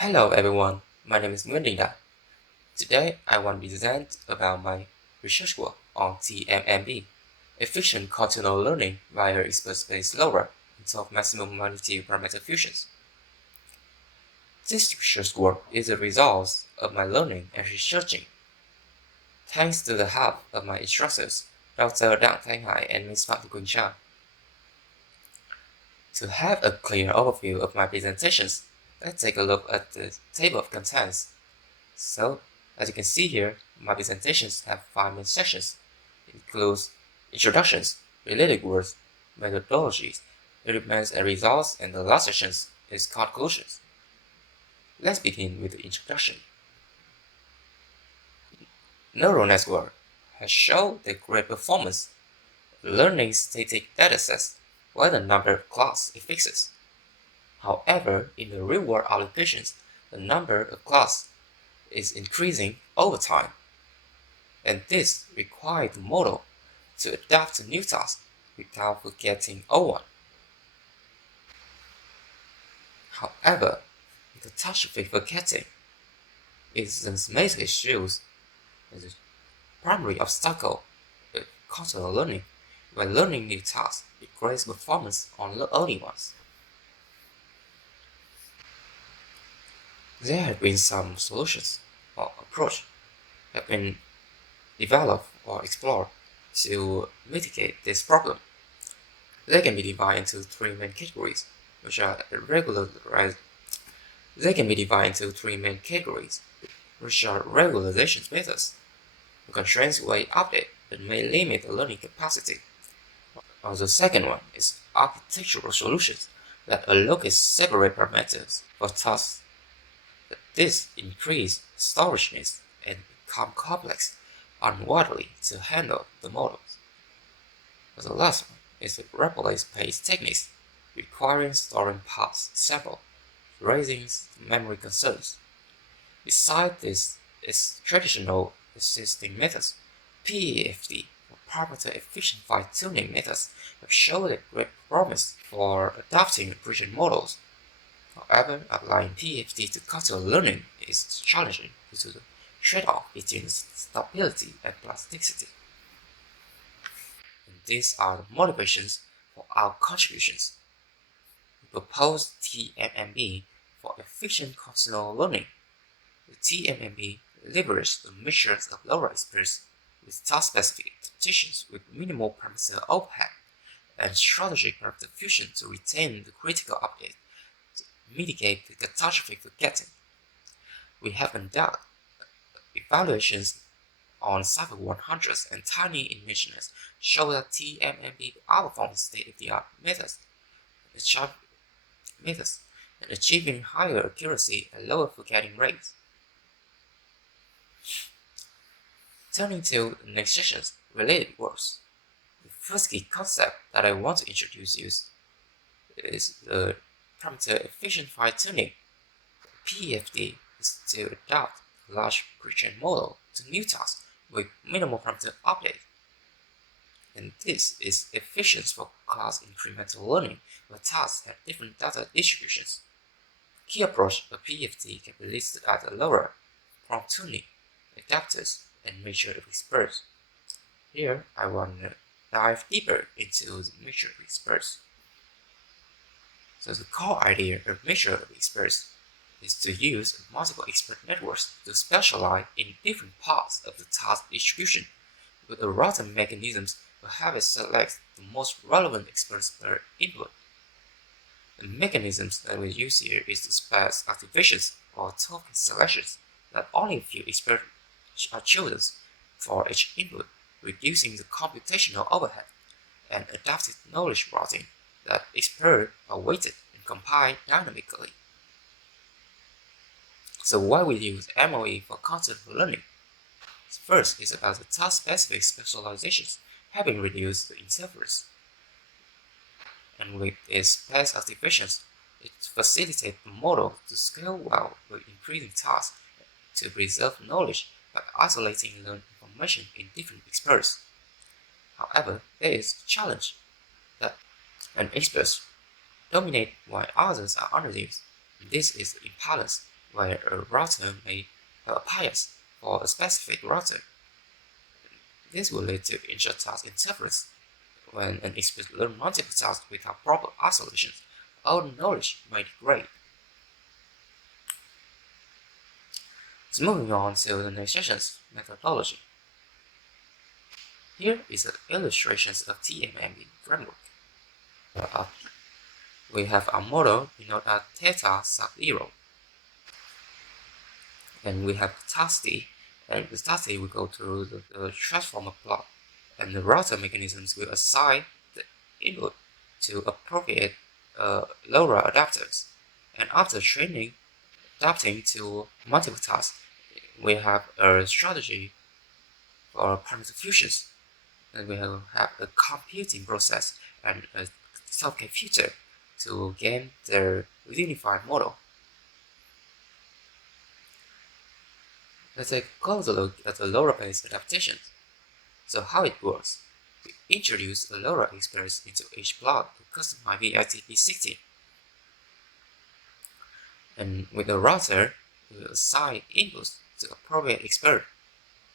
Hello everyone, my name is Nguyen. Today I want to present about my research work on TMMB, efficient continual learning via express-based LoRA of maximum multi-parameter fusions. This research work is a result of my learning and researching, thanks to the help of my instructors, Dr. Dang Thanh and Ms. Phạm Thị Quỳnh Trang. To have a clear overview of my presentations, let's take a look at the table of contents. So, as you can see here, my presentations have 5 main sections. It includes introductions, related words, methodologies, developments and results, and the last section is conclusions. Let's begin with the introduction. Neural network has shown the great performance of learning static datasets with a number of class it fixes. However, in the real-world applications, the number of class is increasing over time, and this requires the model to adapt to new tasks without forgetting old one. However, the catastrophic forgetting is the major issues as a primary obstacle with continual learning when learning new tasks degrades performance on the early ones. There have been some solutions or approach have been developed or explored to mitigate this problem. They can be divided into three main categories, which are regularization methods, the constraints way update that may limit the learning capacity. The second one is architectural solutions that allocate separate parameters for tasks. This increase storage needs and become complex, unwieldy to handle the models. The last one is the replace-paste techniques, requiring storing past sample, raising memory concerns. Besides this is traditional assisting methods, PEFD or parameter efficient fine-tuning methods have shown a great promise for adapting precision models. However, applying PEFD to continual learning is challenging due to the trade-off between stability and plasticity. And these are the motivations for our contributions. We propose TMMB for efficient continual learning. The TMMB leverages the measures of LoRA experience with task-specific adaptations with minimal parameter overhead and strategic parameter fusion to retain the critical update to mitigate the catastrophic forgetting. We have conducted evaluations on Cyber 100s and tiny imaginers show that TMMB outperforms state-of-the-art methods and achieving higher accuracy and lower forgetting rates. Turning to the next section's related works, the first key concept that I want to introduce you is the parameter efficient fine-tuning. PEFD is to adapt a large pre-trained model to new tasks with minimal parameter update. And this is efficient for class incremental learning where tasks have different data distributions. Key approach of PEFD can be listed as a LoRA, prompt tuning, adapters, and measure of experts. Here, I want to dive deeper into the measure of experts. So the core idea of measure of experts is to use multiple expert networks to specialize in different parts of the task distribution, with the routing mechanisms will have it select the most relevant experts per input. The mechanisms that we use here is to sparse activations or token selections that only a few experts are chosen for each input, reducing the computational overhead, and adaptive knowledge routing that experts are weighted and compiled dynamically. So why we use MOE for continual learning? First is about the task-specific specializations having reduced the interference. And with its sparse activations, it facilitates the model to scale well with increasing tasks to preserve knowledge by isolating learned information in different experts. However, there is a challenge that an experts dominate while others are underused. This is the imbalance where a router may have a bias for a specific router. This will lead to inter-task interference. When an expert learns multiple tasks without proper isolation, our knowledge may degrade. So moving on to the next session's methodology. Here is an illustration of TMME framework. We have a model denoted as theta sub 0. And we have task T, and the task T will go through the transformer plot, and the router mechanisms will assign the input to appropriate LoRa adapters. And after training, adapting to multiple tasks, we have a strategy for parameter fusions, and we will have a computing process and a software filter to gain the unified model. Let's take a closer look at the LoRa-based adaptations. So how it works. We introduce the LoRa express into each block to customize VITP16. And with the router, we will assign inputs to appropriate expert,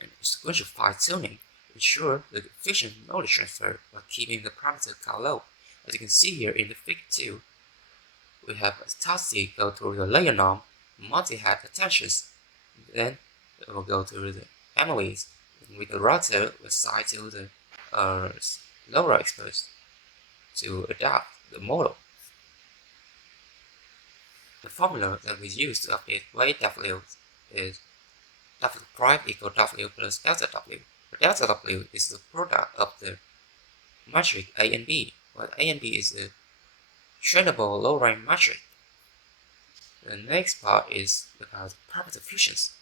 and sequential fine-tuning ensure the efficient knowledge transfer while keeping the parameter count low. As you can see here in the figure 2, we have a task T go through the layer norm, multi-head attentions, then it will go through the MOEs, and with the router we assign to the LoRa express to adapt the model. The formula that we use to update weight W is W prime equal W plus delta W. The delta W is the product of the metric A and B, while A and B is the trainable low-rank metric. The next part is about parameter fusions.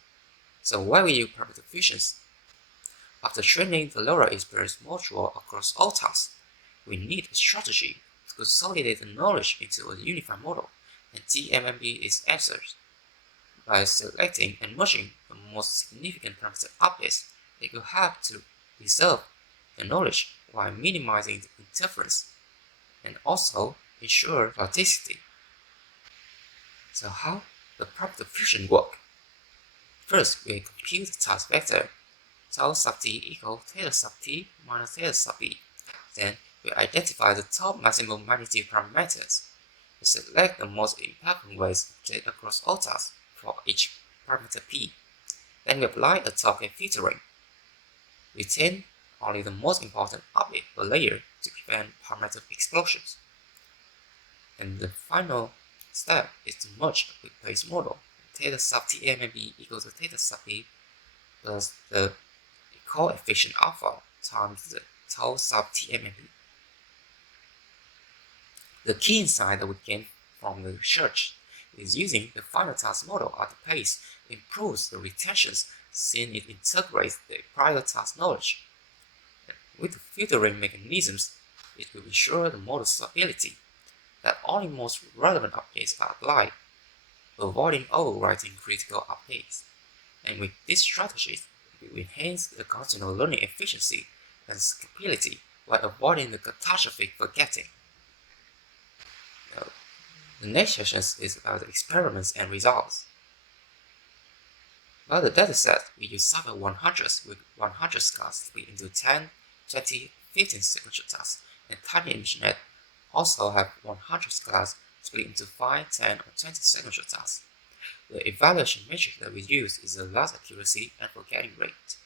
So why we use parameter fusions? After training the LoRa express module across all tasks, we need a strategy to consolidate the knowledge into a unified model, and TMMB is answered by selecting and merging the most significant parameter updates that you have to preserve the knowledge while minimizing the interference and also ensure plasticity. So how the parameter fusion work? First, we compute the task vector tau sub t equals theta sub t minus theta sub b. Then we identify the top maximum magnitude parameters. We select the most impactful ways to update across all tasks for each parameter p. Then we apply a token filtering. We retain only the most important update per layer to prevent parameter explosions. And the final step is to merge the base model. Theta sub TMMB equals to theta sub b plus the coefficient alpha times the tau sub TMMB. The key insight that we gain from the research is using the final task model at the pace improves the retentions since it integrates the prior task knowledge. With the filtering mechanisms, it will ensure the model stability, that only most relevant updates are applied, avoiding overwriting critical updates. And with these strategies, we will enhance the continual learning efficiency and scalability while avoiding the catastrophic forgetting. Now, the next session is about the experiments and results. About the dataset, we use Cyber 100s with 100 tasks split into 10, 20, 15 sequential tasks, and Tiny ImageNet also have 100 class split into 5, 10, or 20 sequential tasks. The evaluation metric that we use is the loss accuracy and forgetting rate.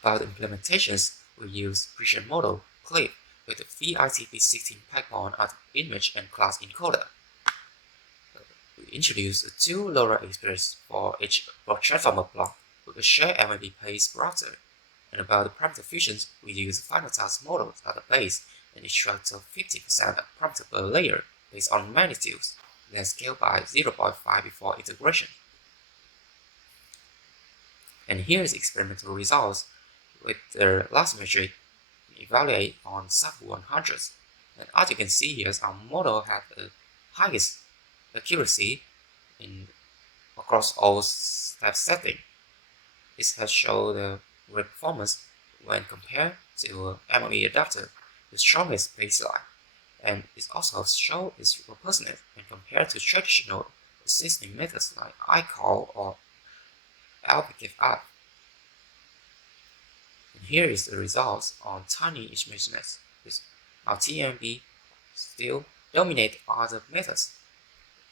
About the implementations, we use precision model clip with the VITP16 backbone as image and class encoder. We introduce two LoRa express for each transformer block with a shared MIB-based router. And about the parameter fusions, we use final task models at the base and extract 50% of parameter per layer based on magnitudes, then scale by 0.5 before integration. And here is experimental results with the last metric evaluate on sub 100s. And as you can see here, our model has the highest accuracy across all step settings. This has shown the great performance when compared to a MOE adapter, the strongest baseline. and it also shows its robustness when compared to traditional existing methods like iCall or LPKF. And here is the results on tiny images. Our TMB still dominate other methods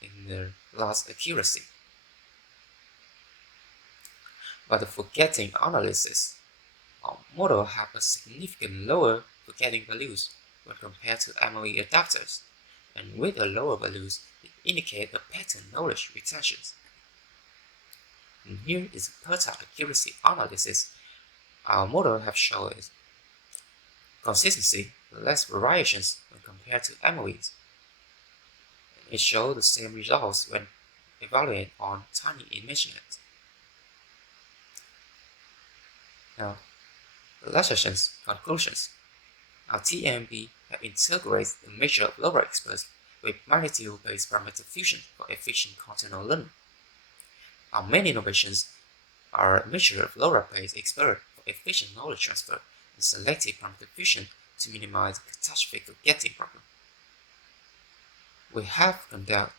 in the last accuracy. But for getting analysis, our model have a significant lower forgetting values when compared to MOE adapters, and with a lower values, it indicates a pattern knowledge retention. And here is a per-type accuracy analysis. Our model have shown consistency, less variations when compared to MOEs. It shows the same results when evaluated on tiny imagines. Now, the lecture's conclusions. Our TMB have integrated the measure of LoRA experts with magnitude-based parameter fusion for efficient continual learning. Our main innovations are a measure of LoRA-based expert for efficient knowledge transfer and selective parameter fusion to minimize the catastrophic forgetting problem. We have conducted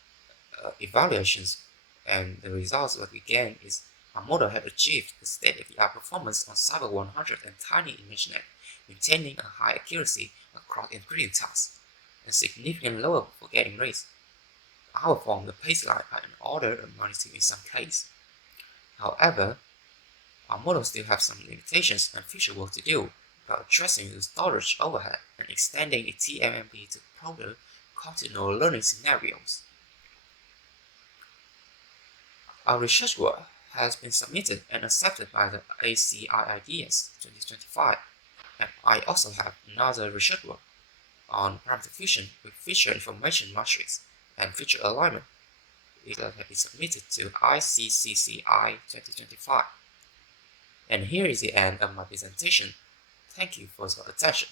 evaluations, and the results that we gain is our model has achieved the state-of-the-art performance on Cyber 100 and tiny ImageNet, maintaining a high accuracy across ingredient tasks and significantly lower forgetting rates, outperform the baseline by an order of magnitude in some cases. However, our model still have some limitations and future work to do by addressing the storage overhead and extending its TMB to broader continual learning scenarios. Our research work has been submitted and accepted by the ACIIDS 2025, and I also have another research work on parameter fusion with feature information matrix and feature alignment. It has been submitted to ICCCI 2025. And here is the end of my presentation. Thank you for your attention.